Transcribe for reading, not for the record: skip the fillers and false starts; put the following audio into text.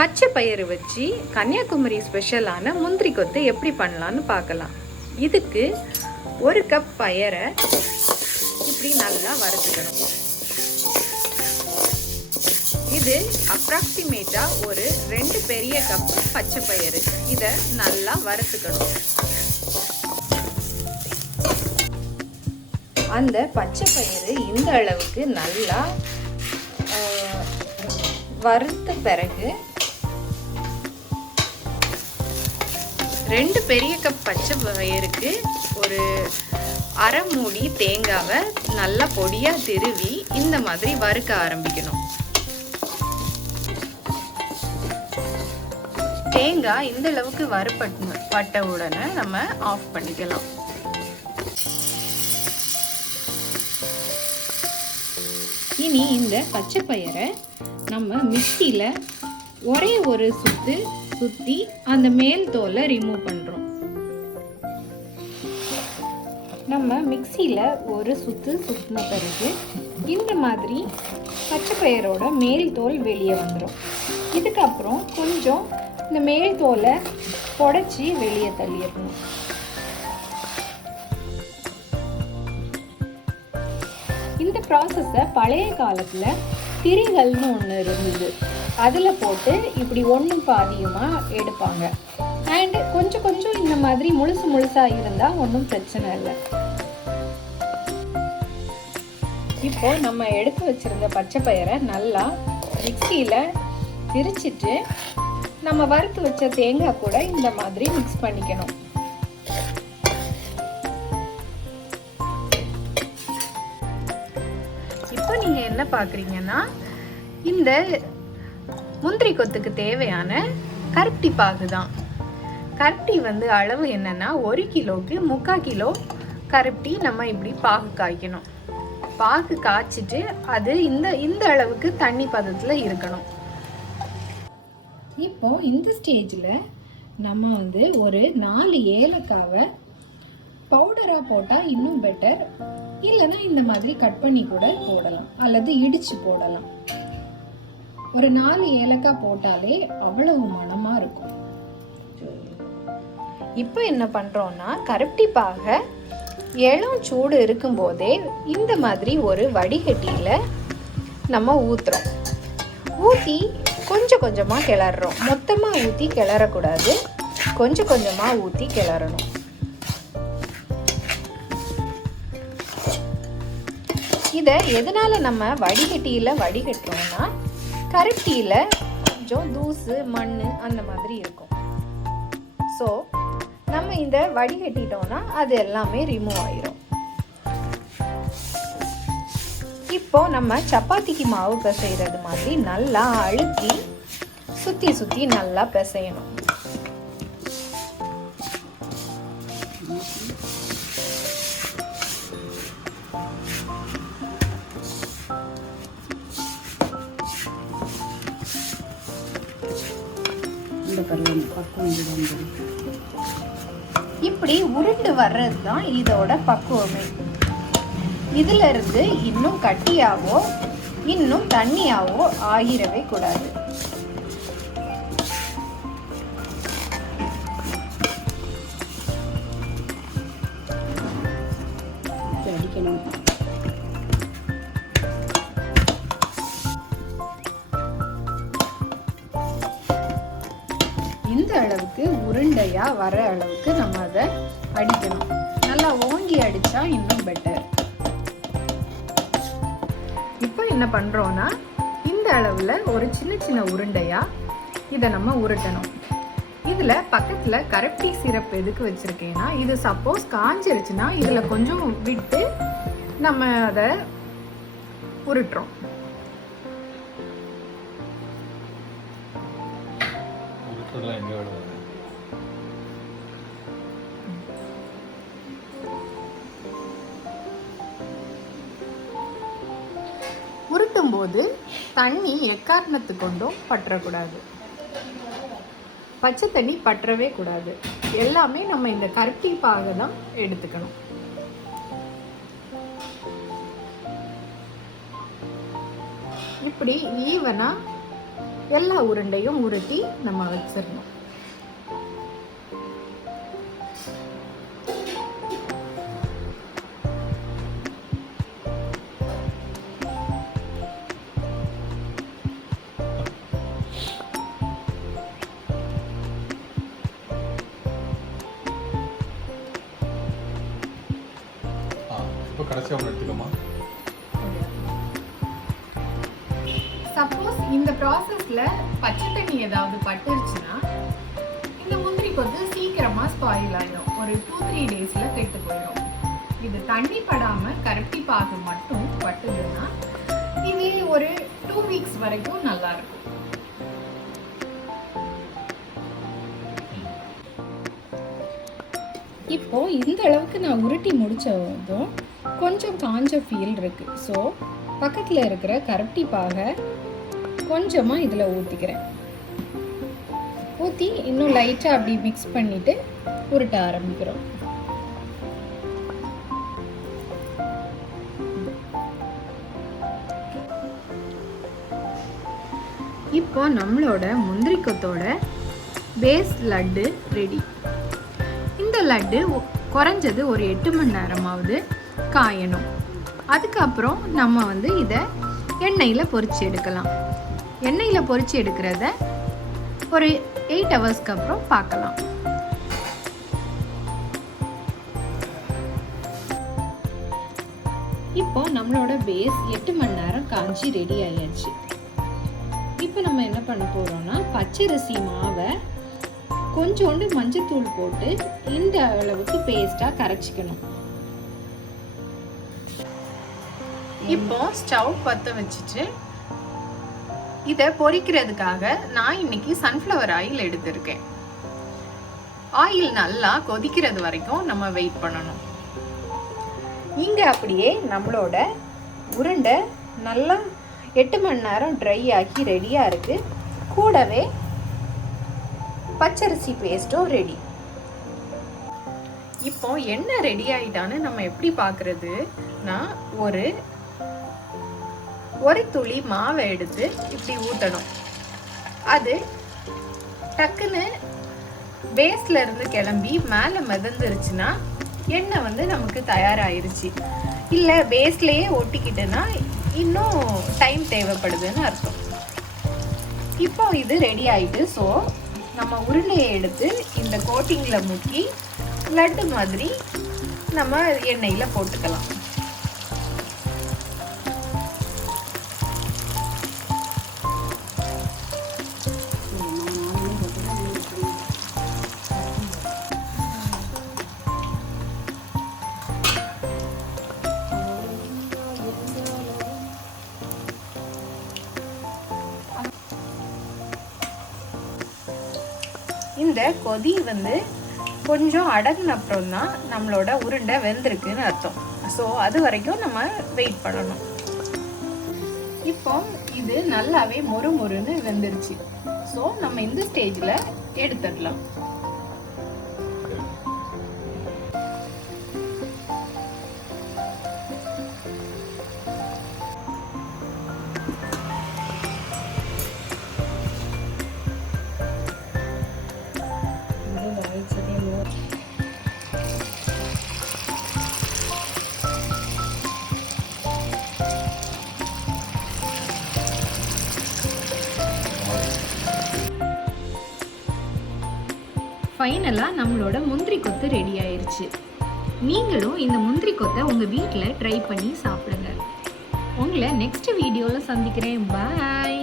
பச்சை பயிறு வச்சு கன்னியாகுமரி ஸ்பெஷலான முந்திரி கொத்து எப்படி பண்ணலான்னு பார்க்கலாம். இதுக்கு 1 கப் பயரை இப்படி நல்லா வறுத்துக்கணும். இது அப்ராக்சிமேட்டாக ஒரு 2 பெரிய கப் பச்சை பயிறு. இதை நல்லா வறுத்துக்கணும். அந்த பச்சை பயிறு இந்த அளவுக்கு நல்லா வறுத்த பிறகு 2 பெரிய கப் பச்சை பயிருக்கு ஒரு அரை மூடி தேங்காவை நல்லா பொடியாக திருவி இந்த மாதிரி வறுக்க ஆரம்பிக்கணும். தேங்காய் இந்த அளவுக்கு வறுபட்ட உடனே நம்ம ஆஃப் பண்ணிக்கலாம். இனி இந்த பச்சை பயிரை நம்ம மிக்சியில் ஒரே ஒரு சுற்றி அந்த மேல் தோலை ரிமூவ் பண்ணுறோம். நம்ம மிக்சியில் ஒரு சுற்றின பிறகு இந்த மாதிரி பச்சை பயிரோட மேல் தோல் வெளியே வந்துடும். இதுக்கப்புறம் கொஞ்சம் இந்த மேல் தோலை புடைச்சி வெளியே தள்ளிடணும். இந்த ப்ராசஸை பழைய காலத்தில் திரிகள்னு ஒன்று இருந்தது. அதில் போட்டு இப்படி ஒன்றும் பாதியுமாக எடுப்பாங்க. அண்ட் கொஞ்சம் இந்த மாதிரி முழுசாக இருந்தால் ஒன்றும் பிரச்சனை இல்லை. இப்போ நம்ம எடுத்து வச்சிருந்த பச்சை பயிரை நல்லா மிக்சியில் திரிச்சிட்டு நம்ம வறுத்து வச்ச தேங்காய் கூட இந்த மாதிரி மிக்ஸ் பண்ணிக்கணும். இப்போ நீங்கள் என்ன பார்க்குறீங்கன்னா, இந்த முந்திரி கொத்துக்கு தேவையான கருப்பட்டி பாகு தான். கருப்பட்டி அளவு என்னன்னா 1 கிலோவுக்கு 3/4 கிலோ கருப்பட்டி நம்ம இப்படி பாகு காய்க்கணும். பாகு காய்ச்சிட்டு அது இந்த அளவுக்கு தண்ணி பதத்தில் இருக்கணும். இப்போ இந்த ஸ்டேஜில் நம்ம ஒரு 4 ஏலக்காவை பவுடராக போட்டால் இன்னும் பெட்டர். இல்லைன்னா இந்த மாதிரி கட் பண்ணி கூட போடலாம், அல்லது இடித்து போடலாம். ஒரு 4 ஏலக்காய் போட்டாலே அவ்வளவு மணமாக இருக்கும். இப்போ என்ன பண்ணுறோன்னா, கருப்பட்டி பாகை இளம் சூடு இருக்கும்போதே இந்த மாதிரி ஒரு வடிகட்டியில் நம்ம ஊற்றுறோம். ஊற்றி கொஞ்சமாக கிளறோம். மொத்தமாக ஊற்றி கிளறக்கூடாது, கொஞ்சமாக ஊற்றி கிளறணும். இதை எதனால் நம்ம வடிகட்டுறோம்னா, கருப்பட்டியில் கொஞ்சம் தூசு மண் அந்த மாதிரி இருக்கும். ஸோ நம்ம இந்த வடிகட்டிட்டோம்னா அது எல்லாமே ரிமூவ் ஆயிரும். இப்போ நம்ம சப்பாத்திக்கு மாவு பிசைகிறது மாதிரி நல்லா அழுத்தி சுற்றி நல்லா பிசையணும். இப்படி உருண்டு வர்றது தான் இதோட பக்குவமே. இதுல இருந்து இன்னும் கட்டியாவோ இன்னும் தண்ணியாவோ ஆகிரவே கூடாது. இந்த அளவுக்கு உருண்டையா வர அளவுக்கு நம்ம அதை அடிக்கணும். நல்லா ஓங்கி அடிச்சா இன்னும் பெட்டர். இப்போ என்ன பண்றோம்னா, இந்த அளவுல ஒரு சின்ன உருண்டையா இதை நம்ம உருட்டணும். இதுல பக்கத்துல கருப்பட்டி சிரப் எதுக்கு வச்சிருக்கேன்னா, இது சப்போஸ் காஞ்சிருச்சுன்னா இதுல கொஞ்சம் விட்டு நம்ம அதை உருட்டுறோம். உருட்டும் போது தண்ணி எக்காரணத்து கொண்டும் பற்றக்கூடாது. பச்சை தண்ணி பற்றவே கூடாது. எல்லாமே நம்ம இந்த கருப்பட்டி பாகை தான் எடுத்துக்கணும். இப்படி ஈவனா எல்லா உருண்டையும் உருட்டி நம்ம வச்சிடணும். சப்போஸ் இந்த ப்ராசஸ்ல பச்சை தண்ணி ஏதாவது பட்டுருச்சுன்னா இந்த முந்திரி கொத்து சீக்கிரமா ஸ்பாயில் ஆயிடும். ஒரு 2-3 டேஸ்ல கெட்டு போயிடும். இது தண்ணி படாம கருப்பட்டி பாகு மட்டும் பட்டுதுன்னா இது ஒரு 2 வீக்ஸ் வரைக்கும் நல்லா இருக்கும். இப்போ இந்த அளவுக்கு நான் உருட்டி முடிச்சதும் கொஞ்சம் காஞ்ச ஃபீல் இருக்கு. ஸோ பக்கத்தில் இருக்கிற கருப்பட்டி பாகை கொஞ்சமாக இதில் ஊற்றிக்கிறேன். ஊற்றி இன்னும் லைட்டாக அப்படி மிக்ஸ் பண்ணிவிட்டு உருட்ட ஆரம்பிக்கிறோம். இப்போ நம்மளோட முந்திரி கொத்தோட பேஸ் லட்டு ரெடி. இந்த லட்டு குறைஞ்சது ஒரு 8 மணி நேரமாவது காயணும். அதுக்கப்புறம் நம்ம இதை எண்ணெயில் பொரிச்சு எடுக்கலாம். எண்ணெயில் பொரிச்சு எடுக்கிறத ஒரு 8 ஹவர்ஸ்க்கு அப்புறம் பார்க்கலாம். இப்போ நம்மளோட பேஸ் 8 மணி நேரம் காஞ்சி ரெடி ஆயாச்சு. இப்போ நம்ம என்ன பண்ண போறோம்னா பச்சரிசி மாவை கொஞ்சோண்டு மஞ்சத்தூள் போட்டு இந்த அளவுக்கு பேஸ்டா கரைச்சிக்கணும். இப்போ ஸ்டவ் பற்ற வச்சுட்டு இதை பொரிக்கிறதுக்காக நான் இன்னைக்கு சன்ஃப்ளவர் ஆயில் எடுத்திருக்கேன். ஆயில் நல்லா கொதிக்கிறது வரைக்கும் நம்ம வெயிட் பண்ணணும். இங்க அப்படியே நம்மளோட உருண்டை நல்லா 8 மணி நேரம் ட்ரை ஆகி ரெடியா இருக்கு. கூடவே பச்சரிசி பேஸ்டும் ரெடி. இப்போ என்ன ரெடி ஆயிட்டான்னு நம்ம எப்படி பார்க்கறது? நான் ஒரு துளி மாவை எடுத்து இப்படி ஊற்றணும். அது டக்குன்னு பேஸ்ல இருந்து கிளம்பி மேலே மிதந்துருச்சுன்னா எண்ணெய் நமக்கு தயாராயிருச்சு. இல்லை பேஸ்லேயே ஒட்டிக்கிட்டுன்னா இன்னும் டைம் தேவைப்படுதுன்னு அர்த்தம். இப்போ இது ரெடி ஆயிட்டு. ஸோ நம்ம உருளையை எடுத்து இந்த கோட்டிங்கில் முக்கி லட்டு மாதிரி நம்ம எண்ணெயில் போட்டுக்கலாம். இந்த கொதி கொஞ்சம் அடங்கின அப்புறம் தான் நம்மளோட உருண்டை வெந்திருக்குன்னு அர்த்தம். ஸோ அது வரைக்கும் நம்ம வெயிட் பண்ணணும். இப்போ இது நல்லாவே மொறுமொறுன்னு வெந்துருச்சு. ஸோ நம்ம இந்த ஸ்டேஜில் எடுத்துடலாம். ஃபைனலாக நம்மளோட முந்திரி கொத்து ரெடி ஆயிடுச்சு. நீங்களும் இந்த முந்திரி கொத்தை உங்கள் வீட்டில் ட்ரை பண்ணி சாப்பிடுங்க. உங்களை நெக்ஸ்ட் வீடியோவில் சந்திக்கிறேன். பாய்.